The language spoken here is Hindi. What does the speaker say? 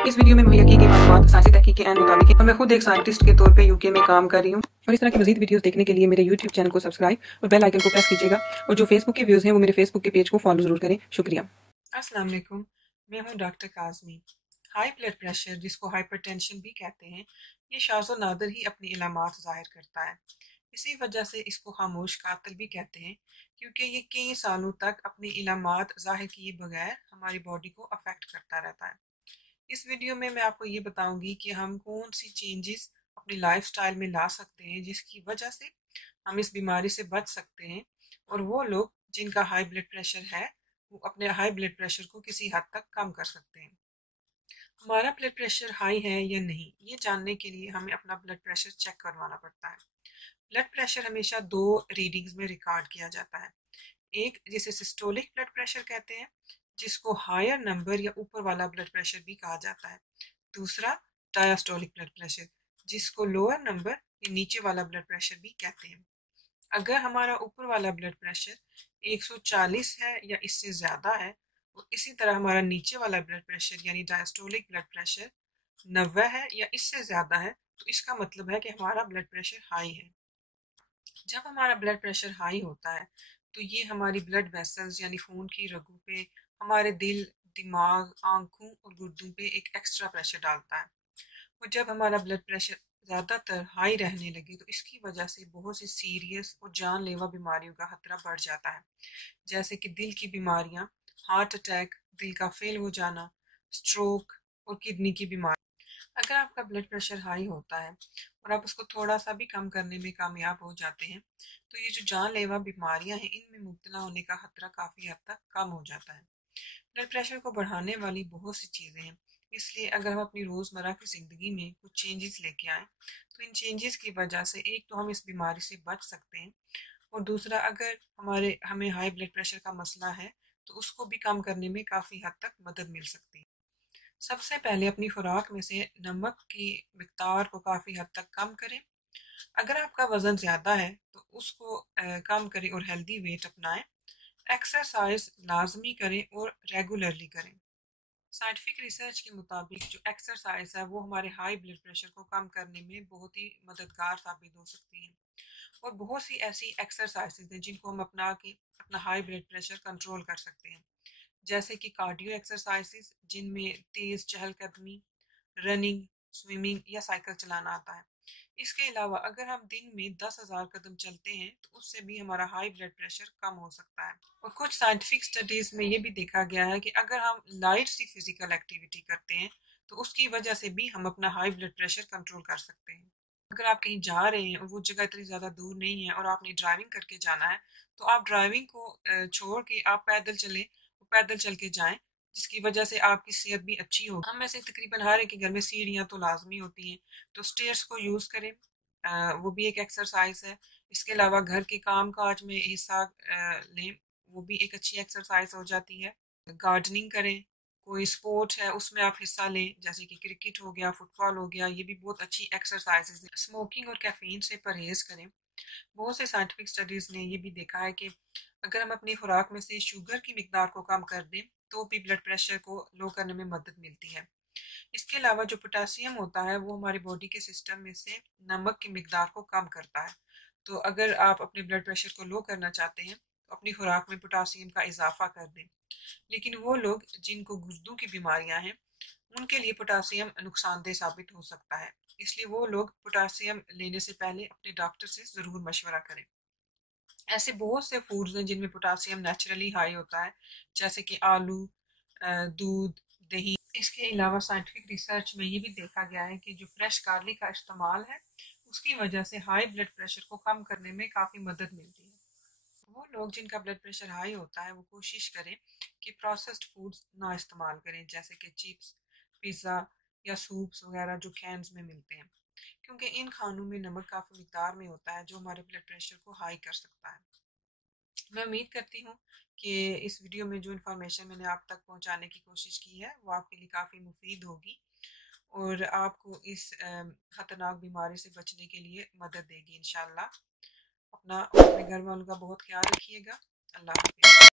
इस वीडियो में मुहैया की गई मालूमात साइंसी तहकीक के ऐन मुताबिक है और मैं खुद एक साइंटिस्ट के तौर पे यूके में काम कर रही हूँ। और इस तरह की मजीद वीडियोस देखने के लिए मेरे यूट्यूब चैनल को सब्सक्राइब और बेल आइकन को प्रेस कीजिएगा। और जो फेसबुक के व्यूज़ हैं वो मेरे फेसबुक के पेज को फॉलो ज़रूर करें। शुक्रिया। अस्सलाम वालेकुम, मैं हूँ doctor Kazmi. High blood pressure, जिसको हाइपरटेंशन भी कहते हैं, ये शाज़ व नादिर ही अपनी इलामात ज़ाहिर करता है। इसी वजह से इसको खामोश कातिल भी कहते हैं, क्योंकि ये कई सालों तक अपनी इलामात ज़ाहिर किए बगैर हमारी बॉडी को अफेक्ट करता रहता है। इस वीडियो में मैं आपको ये बताऊंगी कि हम कौन सी चेंजेस अपनी लाइफस्टाइल में ला सकते हैं जिसकी वजह से हम इस बीमारी से बच सकते हैं, और वो लोग जिनका हाई ब्लड प्रेशर है वो अपने हाई ब्लड प्रेशर को किसी हद तक कम कर सकते हैं। हमारा ब्लड प्रेशर हाई है या नहीं, ये जानने के लिए हमें अपना ब्लड प्रेशर चेक करवाना पड़ता है। ब्लड प्रेशर हमेशा दो रीडिंग्स में रिकॉर्ड किया जाता है। एक जिसे सिस्टोलिक ब्लड प्रेशर कहते हैं, जिसको हायर नंबर या ऊपर वाला ब्लड प्रेशर भी कहा जाता है। दूसरा डायस्टोलिक ब्लड प्रेशर, जिसको लोअर नंबर या नीचे वाला ब्लड प्रेशर भी कहते हैं। अगर हमारा ऊपर वाला ब्लड प्रेशर 140 है या इससे ज़्यादा है, और इसी तरह हमारा नीचे वाला ब्लड प्रेशर यानी डायस्टोलिक ब्लड प्रेशर 90 है या इससे ज़्यादा है, तो इसका मतलब है कि हमारा ब्लड प्रेशर हाई है। जब हमारा ब्लड प्रेशर हाई होता है तो ये हमारी ब्लड वेसल्स यानी खून की रगों पे, हमारे दिल, दिमाग, आंखों और गुर्दों पे एक एक्स्ट्रा प्रेशर डालता है। और जब हमारा ब्लड प्रेशर ज़्यादातर हाई रहने लगे तो इसकी वजह से बहुत सी सीरियस और जानलेवा बीमारियों का खतरा बढ़ जाता है, जैसे कि दिल की बीमारियां, हार्ट अटैक, दिल का फेल हो जाना, स्ट्रोक और किडनी की बीमारी। अगर आपका ब्लड प्रेशर हाई होता है और आप उसको थोड़ा सा भी कम करने में कामयाब हो जाते हैं, तो ये जो जानलेवा बीमारियां हैं इनमें मुब्तला होने का खतरा काफ़ी हद तक कम हो जाता है। ब्लड प्रेशर को बढ़ाने वाली बहुत सी चीज़ें हैं, इसलिए अगर हम अपनी रोज़मर्रा की ज़िंदगी में कुछ चेंजेस लेके आएँ तो इन चेंजेस की वजह से एक तो हम इस बीमारी से बच सकते हैं, और दूसरा अगर हमें हाई ब्लड प्रेशर का मसला है तो उसको भी कम करने में काफ़ी हद तक मदद मिल सकती है। सबसे पहले अपनी खुराक में से नमक की मिकदार को काफ़ी हद तक कम करें। अगर आपका वज़न ज़्यादा है तो उसको कम करें और हेल्दी वेट अपनाएं। एक्सरसाइज लाजमी करें और रेगुलरली करें। साइंटिफिक रिसर्च के मुताबिक जो एक्सरसाइज है वो हमारे हाई ब्लड प्रेशर को कम करने में बहुत ही मददगार साबित हो सकती है। और बहुत सी ऐसी एक्सरसाइजेज हैं जिनको हम अपना के अपना हाई ब्लड प्रेशर कंट्रोल कर सकते हैं, जैसे कि कार्डियो एक्सरसाइजेस जिनमें तेज़ चहलकदमी, रनिंग, स्विमिंग या साइकिल चलाना आता है। इसके अलावा अगर हम दिन में 10,000 कदम चलते हैं तो उससे भी हमारा हाई ब्लड प्रेशर कम हो सकता है। और कुछ साइंटिफिक स्टडीज में ये भी देखा गया है कि अगर हम लाइट सी फिजिकल एक्टिविटी करते हैं तो उसकी वजह से भी हम अपना हाई ब्लड प्रेशर कंट्रोल कर सकते हैं। अगर आप कहीं जा रहे हैं और वो जगह इतनी ज़्यादा दूर नहीं है और आपने ड्राइविंग करके जाना है, तो आप ड्राइविंग को छोड़ के आप पैदल चलें, पैदल चल के जाएं, जिसकी वजह से आपकी सेहत भी अच्छी हो। हम में से तकरीबन हर एक के घर में सीढ़ियाँ तो लाजमी होती हैं, तो स्टेयर्स को यूज़ करें, वो भी एक एक्सरसाइज है। इसके अलावा घर के काम काज में हिस्सा लें, वो भी एक अच्छी एक्सरसाइज हो जाती है। गार्डनिंग करें, कोई स्पोर्ट है उसमें आप हिस्सा लें, जैसे कि क्रिकेट हो गया, फुटबॉल हो गया, ये भी बहुत अच्छी एक्सरसाइजेज हैं। स्मोकिंग और कैफीन से परहेज करें। बहुत से साइंटिफिक स्टडीज ने ये भी देखा है कि अगर हम अपनी खुराक में से शुगर की मिकदार को कम कर दें तो भी ब्लड प्रेशर को लो करने में मदद मिलती है। इसके अलावा जो पोटासियम होता है वो हमारी बॉडी के सिस्टम में से नमक की मिकदार को कम करता है। तो अगर आप अपने ब्लड प्रेशर को लो करना चाहते हैं तो अपनी खुराक में पोटासियम का इजाफा कर दें। लेकिन वो लोग जिनको गुर्दों की बीमारियां हैं उनके लिए पोटासियम नुकसानदेह साबित हो सकता है, इसलिए वो लोग पोटासियम लेने से पहले अपने डॉक्टर से ज़रूर मशवरा करें। ऐसे बहुत से फूड्स हैं जिनमें पोटासियम नेचुरली हाई होता है, जैसे कि आलू, दूध, दही। इसके अलावा साइंटिफिक रिसर्च में ये भी देखा गया है कि जो फ्रेश गार्लिक का इस्तेमाल है उसकी वजह से हाई ब्लड प्रेशर को कम करने में काफ़ी मदद मिलती है। वो लोग जिनका ब्लड प्रेशर हाई होता है वो कोशिश करें कि प्रोसेस्ड फूड्स ना इस्तेमाल करें, जैसे कि चिप्स, पिज़्ज़ा या सूप्स वगैरह जो कैंस में मिलते हैं, क्योंकि इन खानों में नमक काफ़ी मिकदार में होता है जो हमारे ब्लड प्रेशर को हाई कर सकता है। मैं उम्मीद करती हूँ कि इस वीडियो में जो इन्फॉर्मेशन मैंने आप तक पहुँचाने की कोशिश की है वो आपके लिए काफ़ी मुफीद होगी और आपको इस ख़तरनाक बीमारी से बचने के लिए मदद देगी इंशाल्लाह। अपना और अपने घर वालों का बहुत ख्याल रखिएगा। अल्लाह हाफ़िज़।